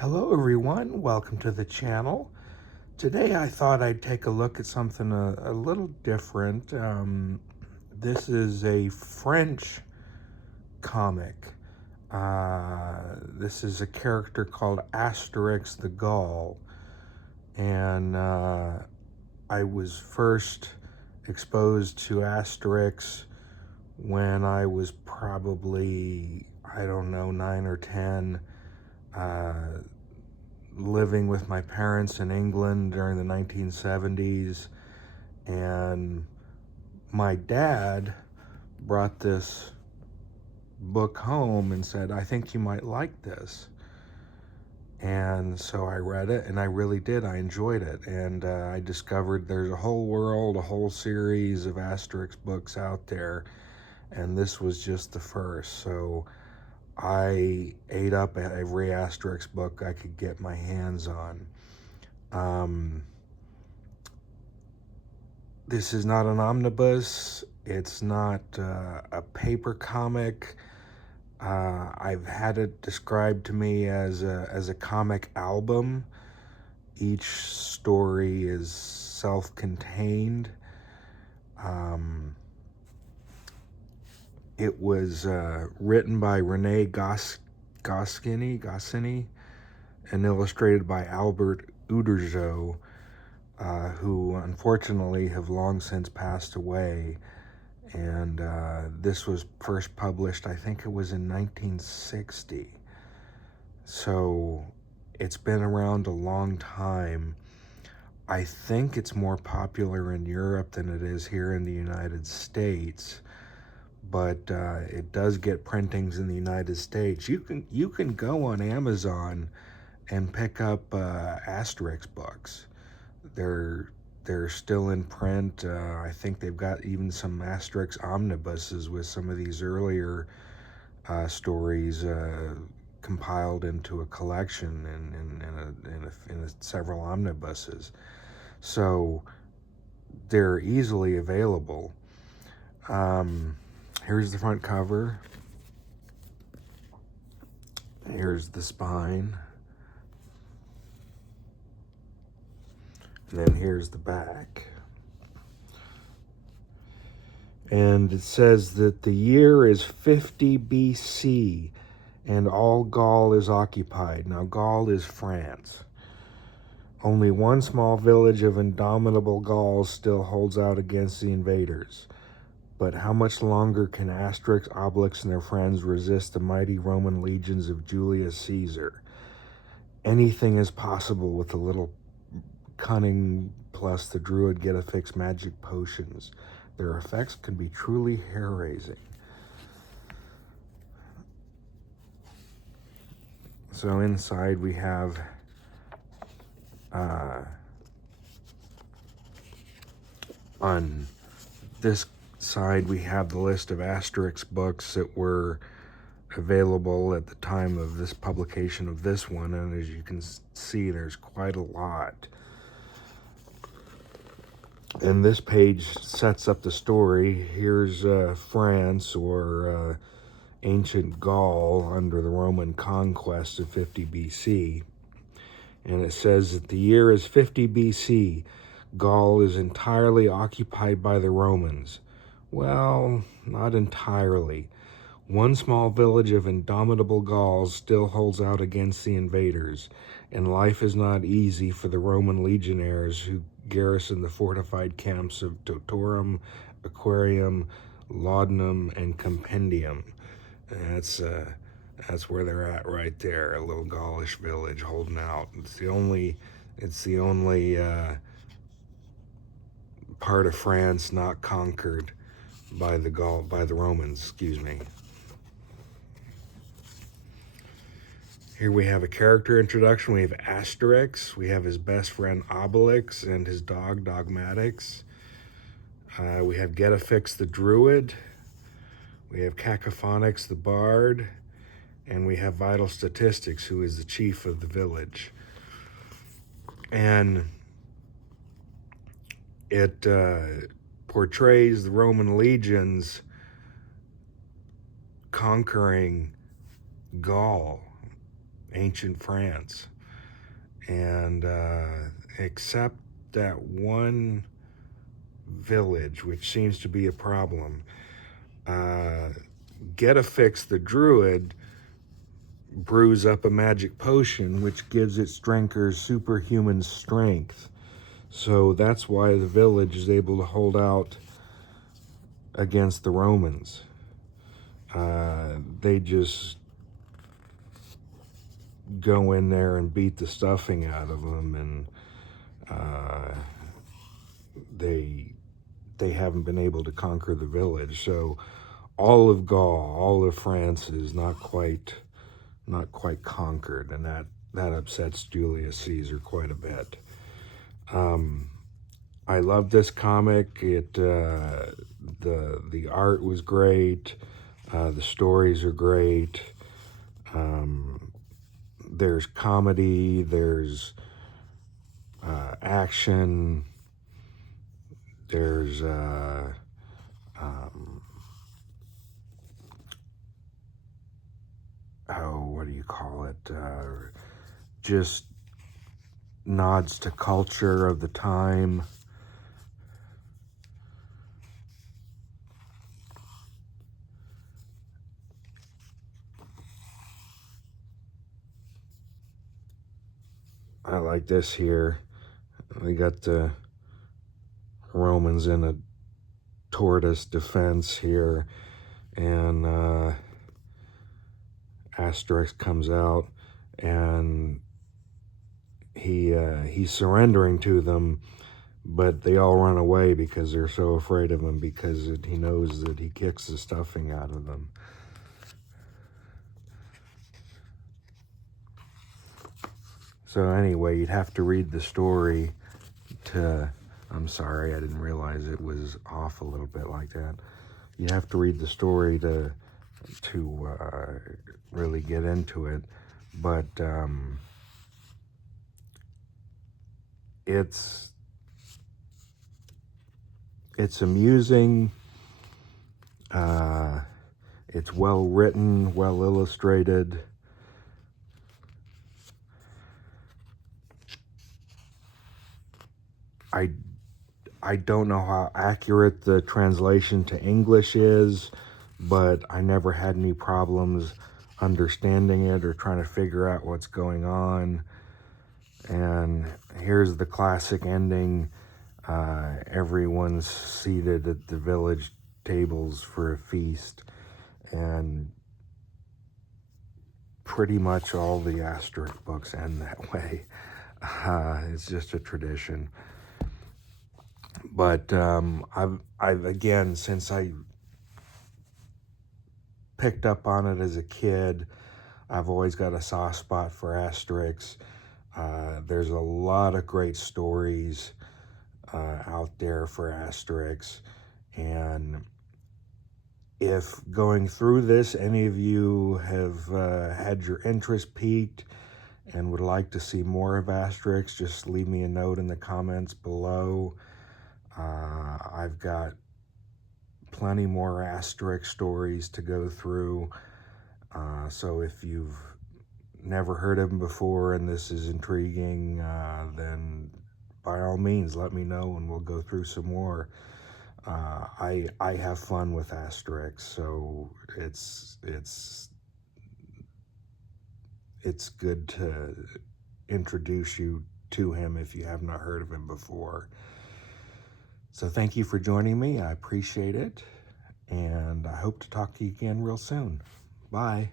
Hello everyone, welcome to the channel. Today I thought I'd take a look at something a little different. This is a French comic. This is a character called Asterix the Gaul. And I was first exposed to Asterix when I was probably, I don't know, 9 or 10. Living with my parents in England during the 1970s, and my dad brought this book home and said, I think you might like this. And so I read it, and I really did. I enjoyed it, and I discovered there's a whole world, a whole series of Asterix books out there, and this was just the first. So I ate up every Asterix book I could get my hands on. This is not an omnibus. It's not a paper comic. I've had it described to me as a comic album. Each story is self-contained. It was written by Rene Goscinny and illustrated by Albert Uderzo, who unfortunately have long since passed away. And this was first published, I think it was in 1960. So it's been around a long time. I think it's more popular in Europe than it is here in the United States. But it does get printings in the United States. You can go on Amazon and pick up Asterix books. They're still in print. I think they've got even some Asterix omnibuses with some of these earlier stories compiled into a collection in several omnibuses. So they're easily available. Here's the front cover. Here's the spine. And then here's the back. And it says that the year is 50 BC and all Gaul is occupied. Now, Gaul is France. Only one small village of indomitable Gauls still holds out against the invaders. But how much longer can Asterix, Obelix, and their friends resist the mighty Roman legions of Julius Caesar? Anything is possible with a little cunning, plus the druid get-a-fix magic potions. Their effects can be truly hair-raising. So inside we have on this side we have the list of Asterix books that were available at the time of this publication of this one, and as you can see, there's quite a lot. And this page sets up the story. Here's France, or ancient Gaul under the Roman conquest of 50 BC. And it says that the year is 50 BC. Gaul is entirely occupied by the Romans. Well, not entirely. One small village of indomitable Gauls still holds out against the invaders, and life is not easy for the Roman legionaries who garrison the fortified camps of Totorum, Aquarium, Laudanum, and Compendium. That's where they're at right there, a little Gaulish village holding out. It's the only part of France not conquered by the Romans, excuse me. Here we have a character introduction. We have Asterix. We have his best friend Obelix and his dog Dogmatix. We have Get-a-Fix the Druid. We have Cacophonix the Bard. And we have Vital Statistics, who is the chief of the village. And it portrays the Roman legions conquering Gaul. ancient France. And except that one village, which seems to be a problem, Get-A-Fix the druid brews up a magic potion which gives its drinkers superhuman strength. So that's why the village is able to hold out against the Romans. They just go in there and beat the stuffing out of them, and they haven't been able to conquer the village. So all of Gaul, all of France is not quite conquered, and that upsets Julius Caesar quite a bit. I love this comic. The art was great. The stories are great. There's comedy. There's action. There's what do you call it? Just nods to culture of the time. I like this here. We got the Romans in a tortoise defense here, and Asterix comes out, and he's surrendering to them, but they all run away because they're so afraid of him, because he knows that he kicks the stuffing out of them. So anyway, you'd have to read the story to... I'm sorry, I didn't realize it was off a little bit like that. You have to read the story to really get into it, but it's amusing. It's well written, well illustrated. I don't know how accurate the translation to English is, but I never had any problems understanding it or trying to figure out what's going on. And here's the classic ending. Everyone's seated at the village tables for a feast, and pretty much all the Asterix books end that way. It's just a tradition. But I've again, since I picked up on it as a kid, I've always got a soft spot for Asterix. There's a lot of great stories out there for Asterix, and if going through this, any of you have had your interest piqued and would like to see more of Asterix, just leave me a note in the comments below. I've got plenty more Asterix stories to go through, so if you've never heard of him before and this is intriguing, then by all means let me know and we'll go through some more. I have fun with Asterix, so it's good to introduce you to him if you have not heard of him before. So thank you for joining me. I appreciate it, and I hope to talk to you again real soon. Bye.